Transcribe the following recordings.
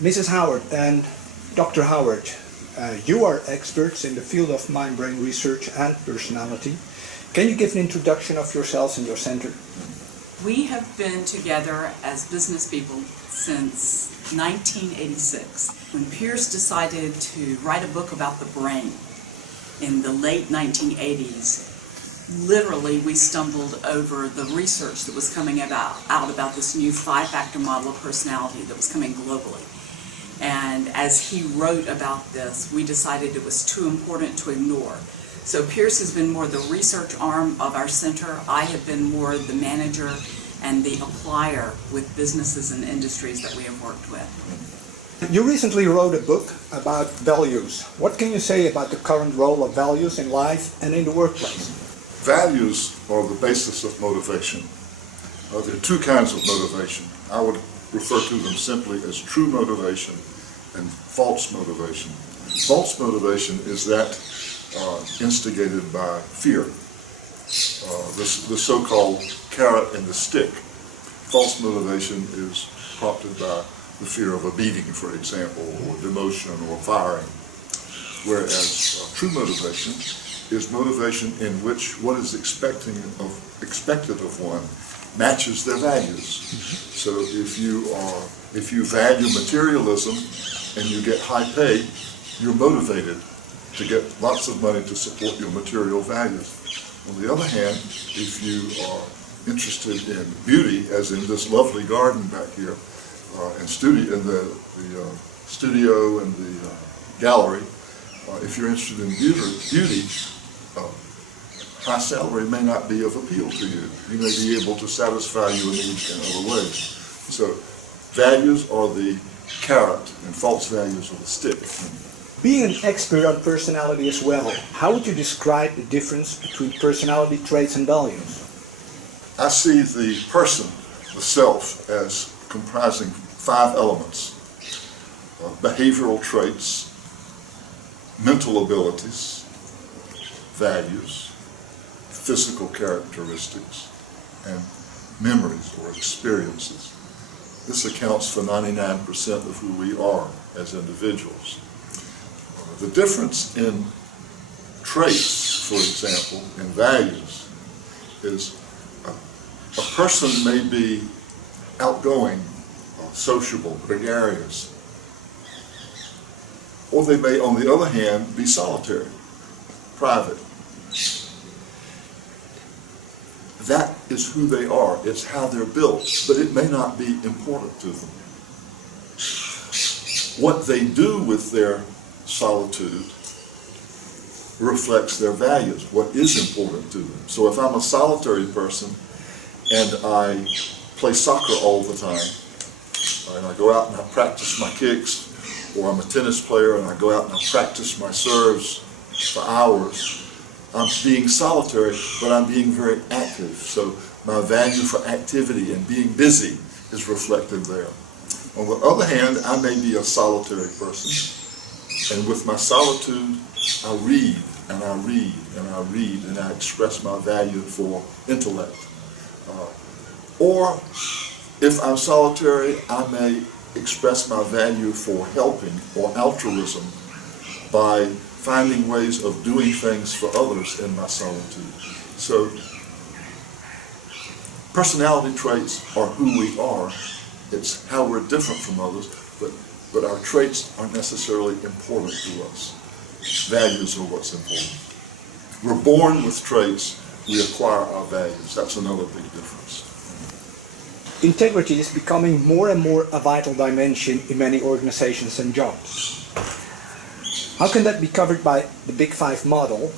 Mrs. Howard and Dr. Howard, you are experts in the field of mind-brain research and personality. Can you give an introduction of yourselves and your center? We have been together as business people since 1986, when Pierce decided to write a book about the brain in the late 1980s. Literally, we stumbled over the research that was coming out about this new 5-factor model of personality that was coming globally. And as he wrote about this, we decided it was too important to ignore. So Pierce has been more the research arm of our center. I have been more the manager and the applier with businesses and industries that we have worked with. You recently wrote a book about values. What can you say about the current role of values in life and in the workplace? Values are the basis of motivation. There are two kinds of motivation. I would refer to them simply as true motivation and false motivation. False motivation is that instigated by fear, the so-called carrot and the stick. False motivation is prompted by the fear of a beating, for example, or demotion or firing, whereas true motivation is motivation in which what is expected of one matches their values. So if you value materialism and you get high pay, you're motivated to get lots of money to support your material values. On the other hand, if you are interested in beauty, as in this lovely garden back here, and the studio and the gallery, if you're interested in beauty, high salary may not be of appeal to you. You may be able to satisfy your needs in other ways. So values are the carrot and false values are the stick. Being an expert on personality as well, how would you describe the difference between personality traits and values? I see the person, the self, as comprising 5 elements: behavioral traits, mental abilities, values, physical characteristics, and memories or experiences. This accounts for 99% of who we are as individuals. The difference in traits, for example, in values, is a person may be outgoing, sociable, gregarious, or they may, on the other hand, be solitary, private. That is who they are. It's how they're built, but it may not be important to them. What they do with their solitude reflects their values, what is important to them. So if I'm a solitary person and I play soccer all the time, and I go out and I practice my kicks, or I'm a tennis player and I go out and I practice my serves for hours, I'm being solitary, but I'm being very active. So my value for activity and being busy is reflected there. On the other hand, I may be a solitary person, and with my solitude, I read and I read and I read and I express my value for intellect. Or if I'm solitary, I may express my value for helping or altruism by finding ways of doing things for others in my solitude. So personality traits are who we are. It's how we're different from others, but our traits aren't necessarily important to us. Values are what's important. We're born with traits, we acquire our values. That's another big difference. Integrity is becoming more and more a vital dimension in many organizations and jobs. How can that be covered by the Big 5 model?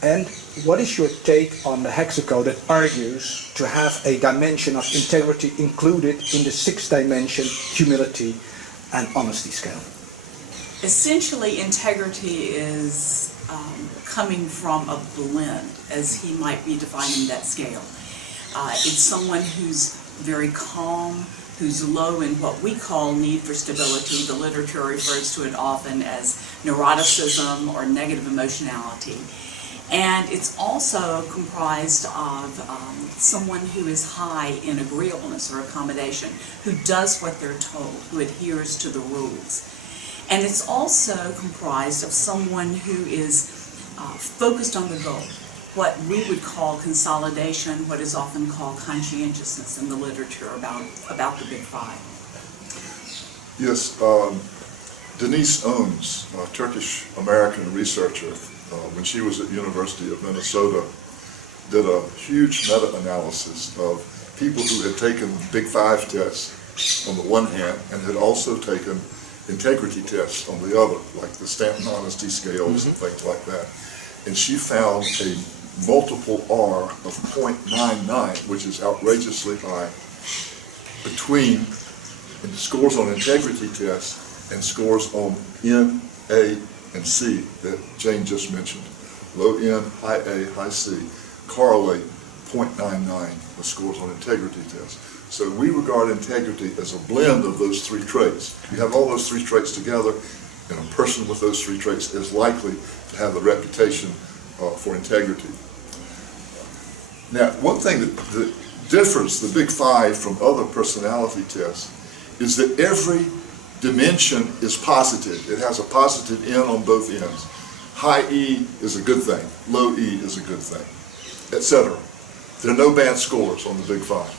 And what is your take on the Hexaco that argues to have a dimension of integrity included in the 6th dimension, humility and honesty scale? Essentially, integrity is coming from a blend, as he might be defining that scale. It's someone who's very calm, who's low in what we call need for stability. The literature refers to it often as neuroticism or negative emotionality. And it's also comprised of someone who is high in agreeableness or accommodation, who does what they're told, who adheres to the rules. And it's also comprised of someone who is focused on the goal, what we would call consolidation, what is often called conscientiousness in the literature about the Big Five. Yes, Denise Owens, a Turkish-American researcher, when she was at University of Minnesota, did a huge meta-analysis of people who had taken Big Five tests on the one hand and had also taken integrity tests on the other, like the Stanton Honesty Scales and things like that. And she found a multiple R of 0.99, which is outrageously high, between scores on integrity tests and scores on N, A, and C that Jane just mentioned. Low N, high A, high C correlate 0.99 with scores on integrity tests. So we regard integrity as a blend of those three traits. You have all those three traits together, and a person with those three traits is likely to have a reputation for integrity. Now, one thing that differs the Big Five from other personality tests is that every dimension is positive. It has a positive N on both ends. High E is a good thing, low E is a good thing, etc. There are no bad scores on the Big Five.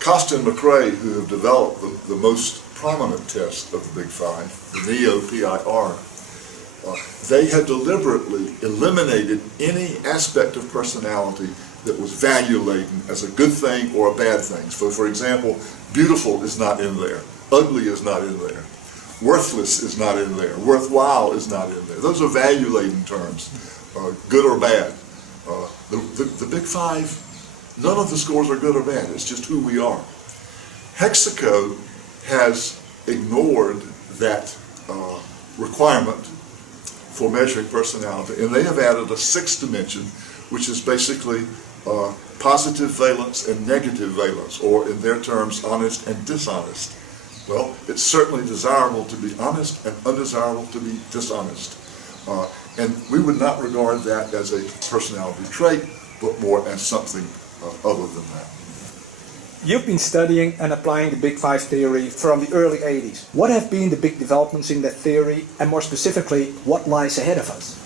Costa and McRae, who have developed the most prominent test of the Big Five, the NEO-PIR, they have deliberately eliminated any aspect of personality that was value-laden as a good thing or a bad thing. So, for example, beautiful is not in there, ugly is not in there, worthless is not in there, worthwhile is not in there. Those are value-laden terms, good or bad. The Big Five, none of the scores are good or bad, it's just who we are. Hexaco has ignored that requirement for measuring personality, and they have added a sixth dimension, which is basically positive valence and negative valence, or in their terms, honest and dishonest. Well, it's certainly desirable to be honest and undesirable to be dishonest. And we would not regard that as a personality trait, but more as something other than that. You've been studying and applying the Big Five theory from the early 80s. What have been the big developments in that theory, and more specifically, what lies ahead of us?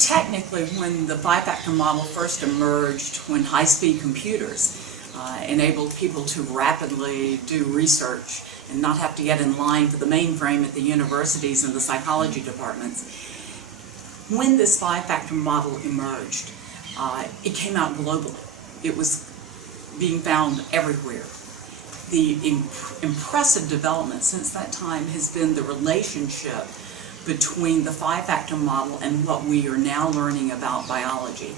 Technically, when the five-factor model first emerged, when high-speed computers enabled people to rapidly do research and not have to get in line for the mainframe at the universities and the psychology departments, when this five-factor model emerged, it came out globally. It was being found everywhere. The impressive development since that time has been the relationship between the five-factor model and what we are now learning about biology.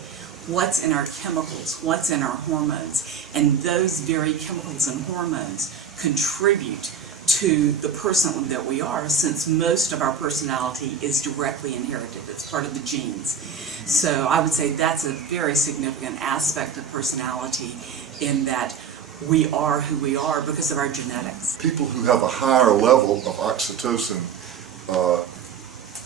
What's in our chemicals, what's in our hormones, and those very chemicals and hormones contribute to the person that we are, since most of our personality is directly inherited. It's part of the genes. So I would say that's a very significant aspect of personality, in that we are who we are because of our genetics. People who have a higher level of oxytocin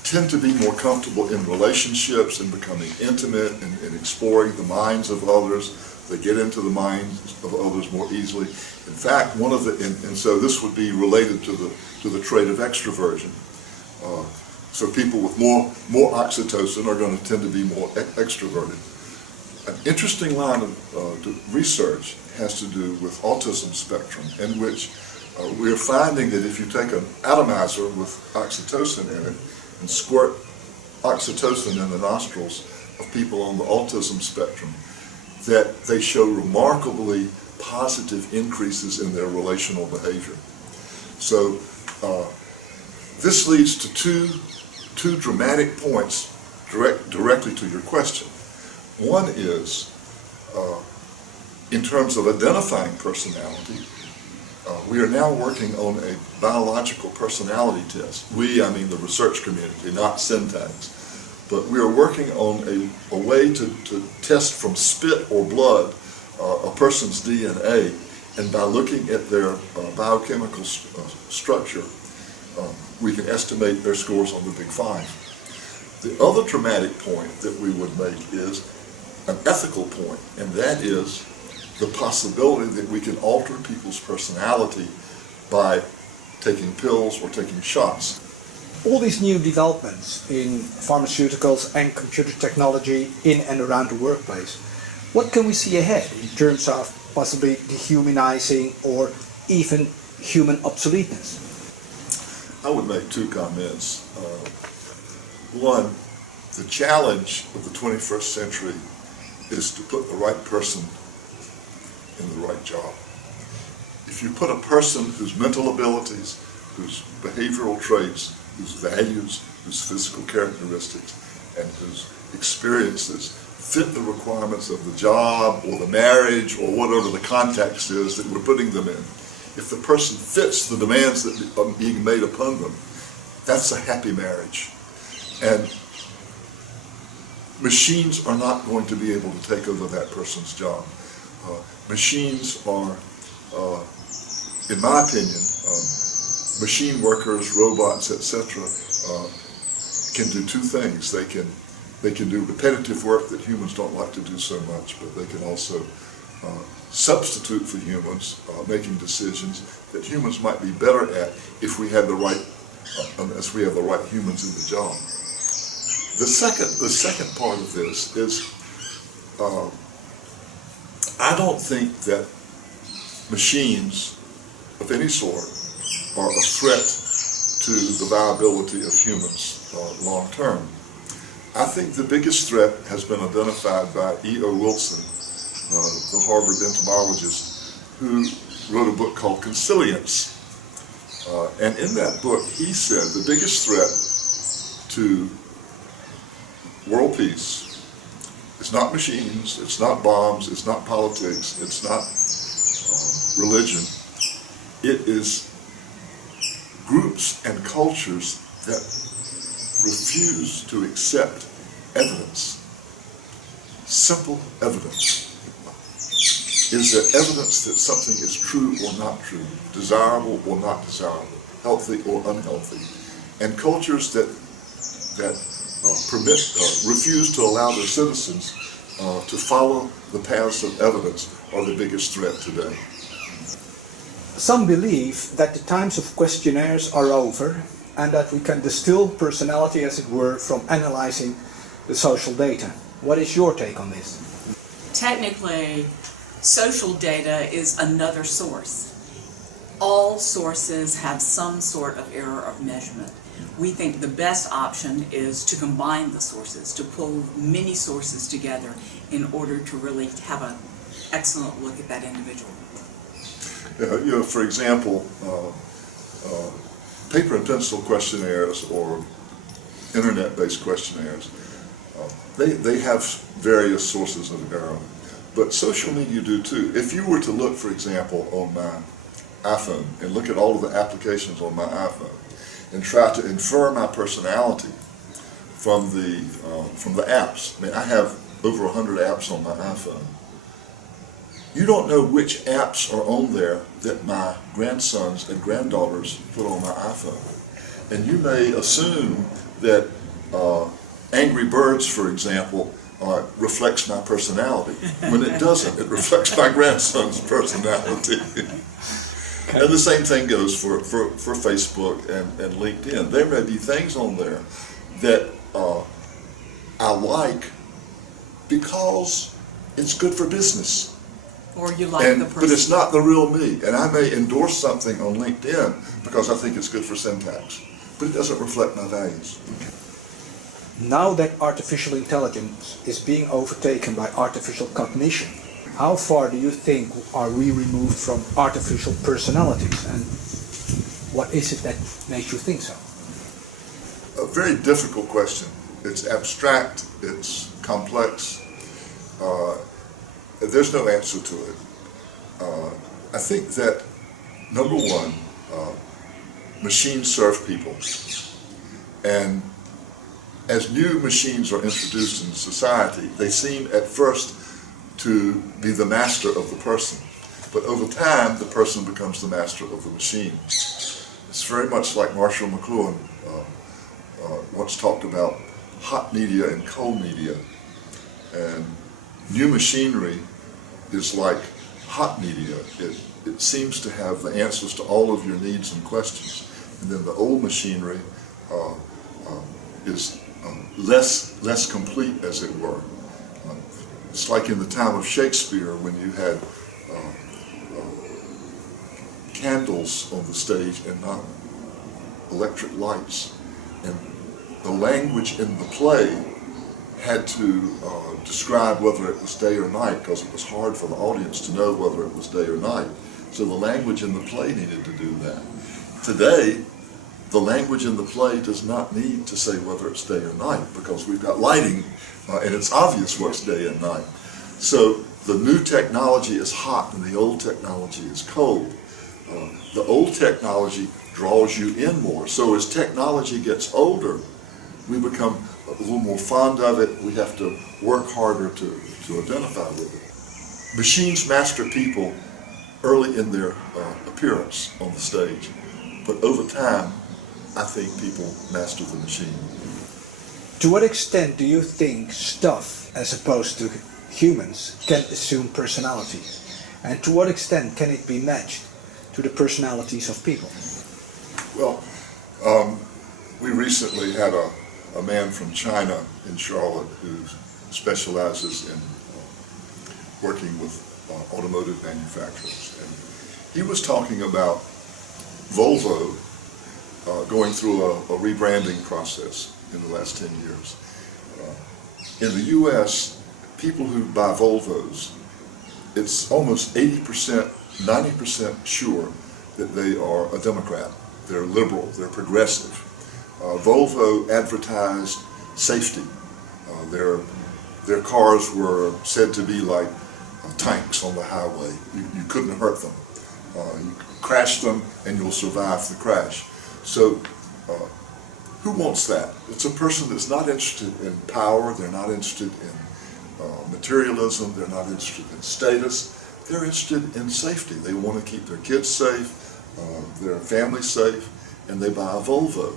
tend to be more comfortable in relationships and becoming intimate and exploring the minds of others. They get into the minds of others more easily. In fact, one of the and so this would be related to the trait of extroversion. So people with more oxytocin are going to tend to be more extroverted. An interesting line of research has to do with autism spectrum, in which we're finding that if you take an atomizer with oxytocin in it and squirt oxytocin in the nostrils of people on the autism spectrum, that they show remarkably positive increases in their relational behavior. So this leads to two dramatic points directly to your question. One is, in terms of identifying personality, we are now working on a biological personality test. We, I mean the research community, not syntax. But we are working on a way to test from spit or blood a person's DNA, and by looking at their biochemical structure, we can estimate their scores on the Big Five. The other dramatic point that we would make is an ethical point, and that is the possibility that we can alter people's personality by taking pills or taking shots. All these new developments in pharmaceuticals and computer technology in and around the workplace, what can we see ahead in terms of possibly dehumanizing or even human obsoleteness? I would make two comments. One, the challenge of the 21st century is to put the right person in the right job. If you put a person whose mental abilities, whose behavioral traits, whose values, whose physical characteristics, and whose experiences fit the requirements of the job or the marriage or whatever the context is that we're putting them in, if the person fits the demands that are being made upon them, that's a happy marriage. And machines are not going to be able to take over that person's job. Machines are, in my opinion, machine workers, robots, etc., can do two things. They can do repetitive work that humans don't like to do so much, but they can also substitute for humans, making decisions that humans might be better at if we had the right, unless we have the right humans in the job. The second part of this is, I don't think that machines of any sort are a threat to the viability of humans long term. I think the biggest threat has been identified by E.O. Wilson, the Harvard entomologist, who wrote a book called Consilience. And in that book, he said the biggest threat to world peace is not machines, it's not bombs, it's not politics, it's not religion. It is groups and cultures that refuse to accept evidence. Simple evidence. Is there evidence that something is true or not true, desirable or not desirable, healthy or unhealthy? And cultures that refuse to allow their citizens to follow the paths of evidence are the biggest threat today. Some believe that the times of questionnaires are over and that we can distill personality, as it were, from analyzing the social data. What is your take on this? Technically, social data is another source. All sources have some sort of error of measurement. We think the best option is to combine the sources, to pull many sources together in order to really have an excellent look at that individual. For example, paper and pencil questionnaires or internet-based questionnaires, they have various sources of error, but social media do too. If you were to look, for example, on my iPhone and look at all of the applications on my iPhone and try to infer my personality from the apps. I mean, I have over 100 apps on my iPhone. You don't know which apps are on there that my grandsons and granddaughters put on my iPhone. And you may assume that Angry Birds, for example, reflects my personality. When it doesn't, it reflects my grandson's personality. And the same thing goes for Facebook and LinkedIn. There may be things on there that I like because it's good for business. Or you like the person. But it's not the real me. And I may endorse something on LinkedIn because I think it's good for syntax. But it doesn't reflect my values. Now that artificial intelligence is being overtaken by artificial cognition, how far do you think are we removed from artificial personalities, and what is it that makes you think so? A very difficult question. It's abstract, it's complex. There's no answer to it. I think that, number one, machines serve people. And as new machines are introduced in society, they seem at first to be the master of the person. But over time, the person becomes the master of the machine. It's very much like Marshall McLuhan once talked about hot media and cold media. And new machinery is like hot media. It seems to have the answers to all of your needs and questions. And then the old machinery is less complete, as it were. It's like in the time of Shakespeare when you had candles on the stage and not electric lights. And the language in the play had to describe whether it was day or night, because it was hard for the audience to know whether it was day or night. So the language in the play needed to do that. Today, the language in the play does not need to say whether it's day or night, because we've got lighting and it's obvious what's day and night. So the new technology is hot and the old technology is cold. The old technology draws you in more. So as technology gets older, we become a little more fond of it. We have to work harder to identify with it. Machines master people early in their appearance on the stage, but over time, I think people master the machine. To what extent do you think stuff, as opposed to humans, can assume personality? And to what extent can it be matched to the personalities of people? Well, we recently had a man from China in Charlotte who specializes in working with automotive manufacturers. And he was talking about Volvo going through a rebranding process in the last 10 years. In the U.S., people who buy Volvos, it's almost 80%, 90% sure that they are a Democrat. They're liberal, they're progressive. Volvo advertised safety. Their cars were said to be like tanks on the highway. You couldn't hurt them. You crash them and you'll survive the crash. So who wants that? It's a person that's not interested in power, they're not interested in materialism, they're not interested in status, they're interested in safety. They want to keep their kids safe, their family safe, and they buy a Volvo.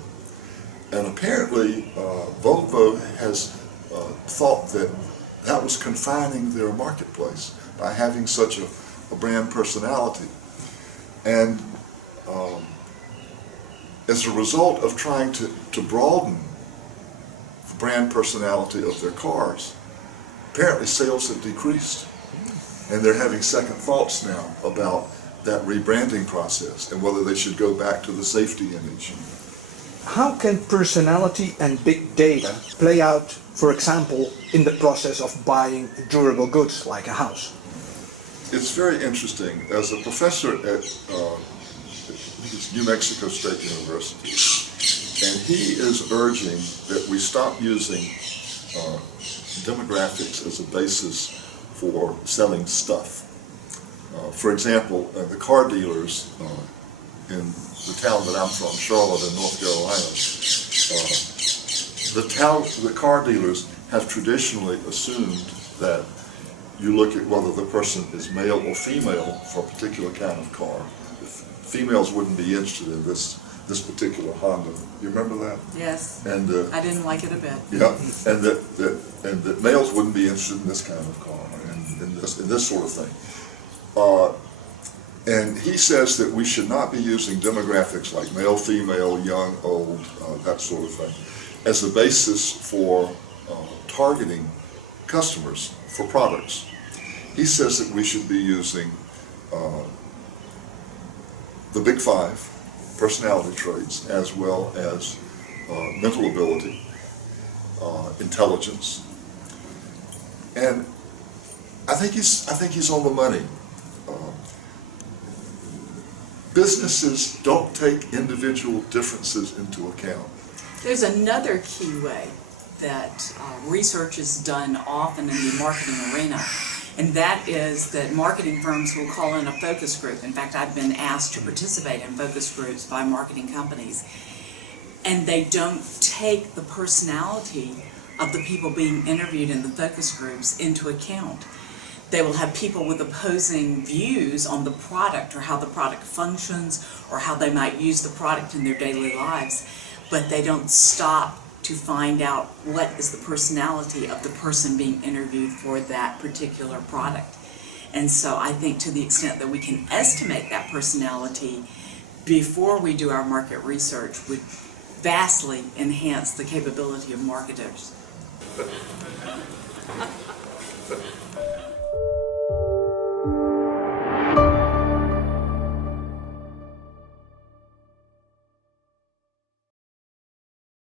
And apparently Volvo has thought that that was confining their marketplace by having such a brand personality. And as a result of trying to broaden the brand personality of their cars, apparently sales have decreased. And they're having second thoughts now about that rebranding process and whether they should go back to the safety image. How can personality and big data play out, for example, in the process of buying durable goods like a house? It's very interesting. As a professor at New Mexico State University, and he is urging that we stop using demographics as a basis for selling stuff. For example, the car dealers in the town that I'm from, Charlotte in North Carolina, the car dealers have traditionally assumed that you look at whether the person is male or female for a particular kind of car. Females wouldn't be interested in this particular Honda. You remember that? Yes. And I didn't like it a bit. yeah, and that males wouldn't be interested in this kind of car and in this sort of thing. And he says that we should not be using demographics like male, female, young, old, that sort of thing, as a basis for targeting customers for products. He says that we should be using the big five personality traits as well as mental ability, intelligence, and I think he's on the money. Businesses don't take individual differences into account. There's another key way that research is done often in the marketing arena, and that is that marketing firms will call in a focus group. In fact, I've been asked to participate in focus groups by marketing companies, and they don't take the personality of the people being interviewed in the focus groups into account. They will have people with opposing views on the product or how the product functions or how they might use the product in their daily lives, but they don't stop to find out what is the personality of the person being interviewed for that particular product. And so I think to the extent that we can estimate that personality before we do our market research would vastly enhance the capability of marketers.